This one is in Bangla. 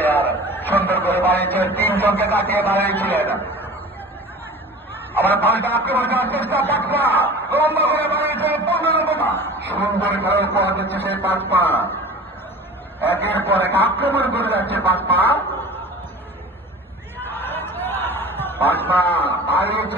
বাড়িয়েছেন সুন্দর করে বাড়িয়েছে তিনজনকে কাটিয়ে বাড়িয়েছিলেন আবার পাল্টা আটকে দেওয়ার চেষ্টা পাঁচপা লম্বা করে বাড়িয়েছে পনেরো বোমা। সুন্দর খেলা পাওয়া যাচ্ছে সেই পাঁচপা একের পর এক আক্রমণ করে যাচ্ছে পাঁচপা পাঁচপা বাড়িয়েছিলেন পা আক্রমণ চেষ্টা ক্লিয়ার শুট বাড়িয়েছে